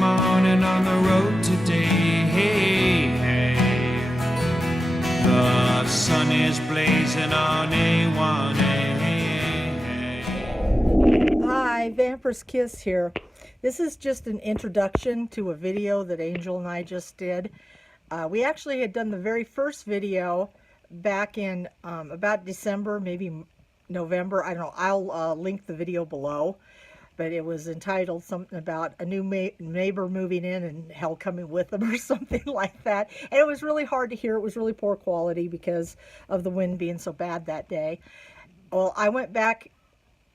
morning on the road today. Hey, hey. The sun is blazing on A1A. Hi, Vampyresskiss here. This is just an introduction to a video that Angel and I just did. We actually had done the very first video back in about December, maybe November. I don't know. I'll link the video below. But it was entitled something about a new neighbor moving in and hell coming with them or something like that. And it was really hard to hear. It was really poor quality because of the wind being so bad that day. Well, I went back.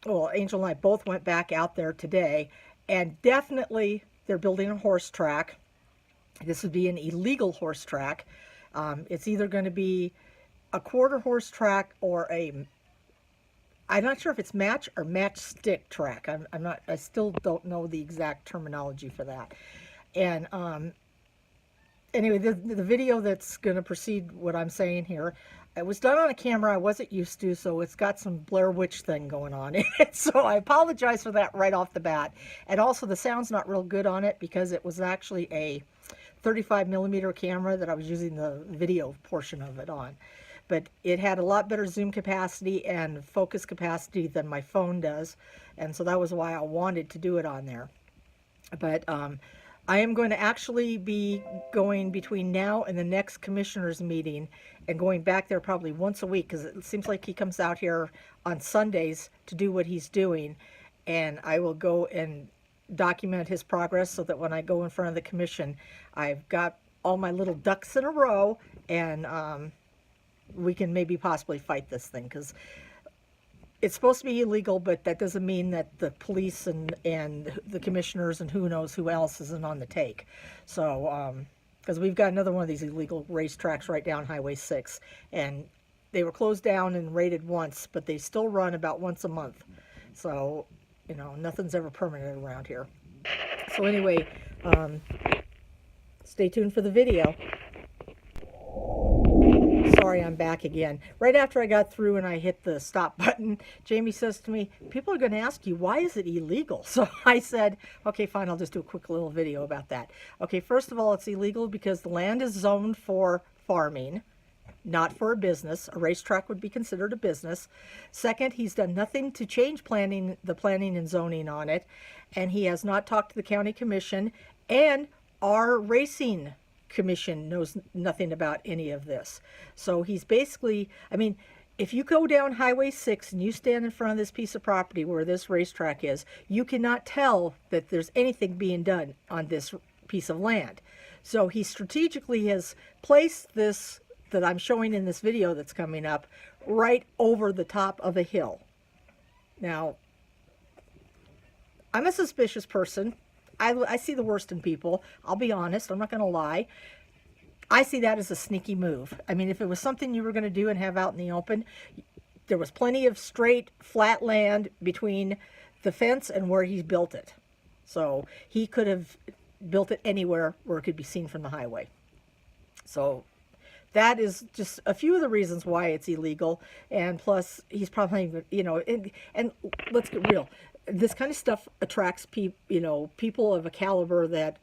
Well, Angel and I both went back out there today, and definitely they're building a horse track. This would be an illegal horse track. It's either going to be a quarter horse track or I'm not sure if it's match or matchstick track. I still don't know the exact terminology for that. And anyway, the video that's going to precede what I'm saying here, it was done on a camera I wasn't used to, so it's got some Blair Witch thing going on in it. So I apologize for that right off the bat. And also the sound's not real good on it because it was actually a 35mm camera that I was using the video portion of it on. But it had a lot better zoom capacity and focus capacity than my phone does. And so that was why I wanted to do it on there. But I am going to actually be going between now and the next commissioners meeting and going back there probably once a week, because it seems like he comes out here on Sundays to do what he's doing. And I will go and document his progress so that when I go in front of the commission, I've got all my little ducks in a row, and we can maybe possibly fight this thing, because it's supposed to be illegal, but that doesn't mean that the police and the commissioners and who knows who else isn't on the take. So, because we've got another one of these illegal racetracks right down Highway 6, and they were closed down and raided once, but they still run about once a month. So, you know, nothing's ever permanent around here. So anyway, stay tuned for the video. Sorry, I'm back again. Right after I got through and I hit the stop button, Jamie says to me, people are going to ask you, why is it illegal? So I said, okay, fine, I'll just do a quick little video about that. Okay, first of all, it's illegal because the land is zoned for farming, not for a business. A racetrack would be considered a business. Second, he's done nothing to change the planning and zoning on it, and he has not talked to the county commission, and our racing commission knows nothing about any of this. So he's basically, I mean, if you go down Highway 6 and you stand in front of this piece of property where this racetrack is, you cannot tell that there's anything being done on this piece of land. So he strategically has placed this that I'm showing in this video that's coming up right over the top of a hill. Now, I'm a suspicious person. I see the worst in people. I'll be honest. I'm not going to lie. I see that as a sneaky move. I mean, if it was something you were going to do and have out in the open, there was plenty of straight, flat land between the fence and where he built it. So he could have built it anywhere where it could be seen from the highway. So that is just a few of the reasons why it's illegal. And plus, he's probably, you know, and let's get real. This kind of stuff attracts people of a caliber that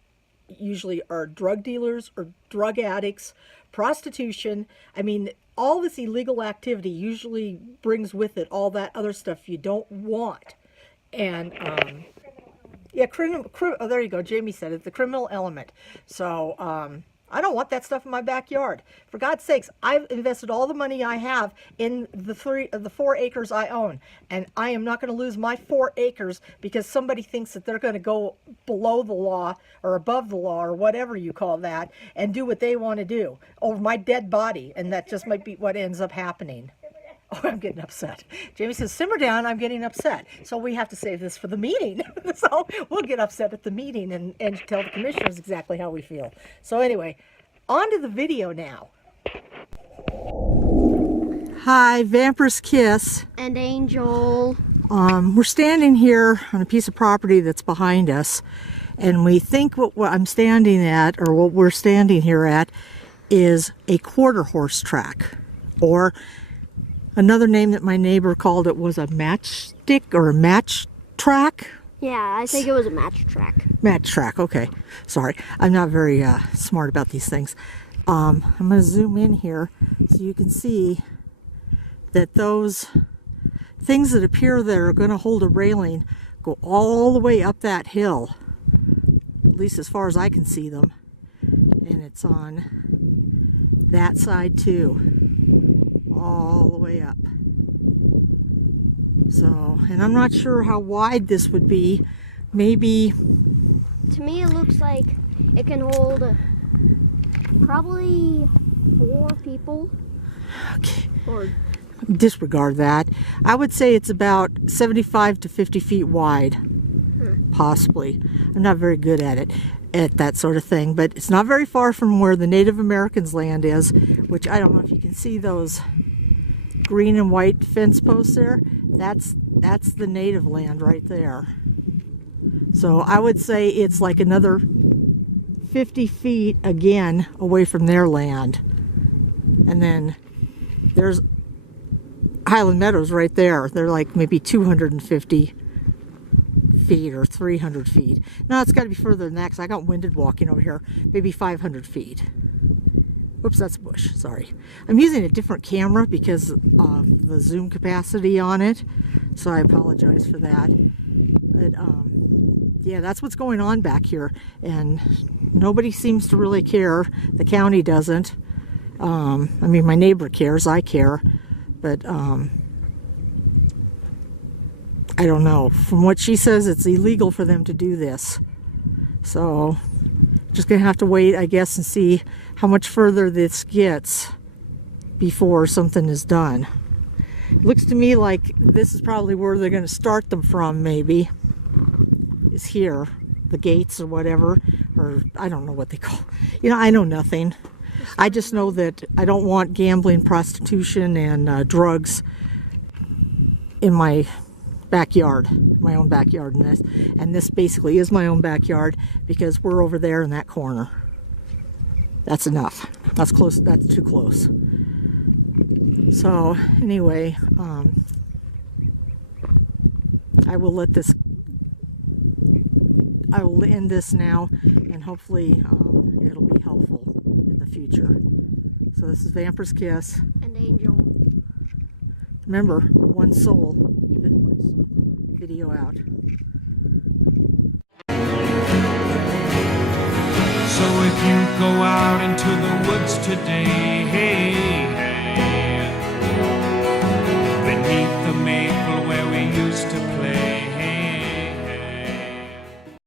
usually are drug dealers or drug addicts, prostitution. I mean, all this illegal activity usually brings with it all that other stuff you don't want. And yeah, oh, there you go. Jamie said it, the criminal element. So I don't want that stuff in my backyard. For God's sakes, I've invested all the money I have in the 4 acres I own. And I am not going to lose my 4 acres because somebody thinks that they're going to go below the law or above the law or whatever you call that and do what they want to do over my dead body. And that just might be what ends up happening. Oh, I'm getting upset. Jamie says, simmer down, I'm getting upset. So we have to save this for the meeting. So we'll get upset at the meeting and tell the commissioners exactly how we feel. So anyway, on to the video now. Hi, Vampyresskiss. And Angel. We're standing here on a piece of property that's behind us. And we think what I'm standing at, or what we're standing here at, is a quarter horse track, or another name that my neighbor called it was a matchstick or a match track. Yeah, I think it was a match track. Match track, okay. Sorry, I'm not very smart about these things. I'm going to zoom in here so you can see that those things that appear that are going to hold a railing go all the way up that hill, at least as far as I can see them. And it's on that side too, all the way up. So, and I'm not sure how wide this would be. Maybe, To me, it looks like it can hold probably 4 people. okay, Or disregard that. I would say it's about 75 to 50 feet wide, possibly. I'm not very good at that sort of thing, but it's not very far from where the Native Americans' land is, which I don't know if you can see those green and white fence posts there. That's the native land right there. So I would say it's like another 50 feet again away from their land. And then there's Highland Meadows right there. They're like maybe 250 feet or 300 feet. No, it's got to be further than that because I got winded walking over here. Maybe 500 feet. Whoops, that's bush. Sorry. I'm using a different camera because of the zoom capacity on it. So I apologize for that. But yeah, that's what's going on back here. And nobody seems to really care. The county doesn't. I mean, my neighbor cares. I care. But I don't know. From what she says, it's illegal for them to do this. So just gonna have to wait, I guess, and see how much further this gets before something is done. It looks to me like this is probably where they're gonna start them from, maybe. Is here, the gates or whatever, or I don't know what they call. You know, I know nothing. I just know that I don't want gambling, prostitution, and drugs in my backyard, my own backyard. And this basically is my own backyard because we're over there in that corner. That's enough. That's close. That's too close. So anyway, I will end this now, and hopefully it'll be helpful in the future. So this is Vampyresskiss. and Angel. Remember, one soul. Video out. So if you go out into the woods today, hey,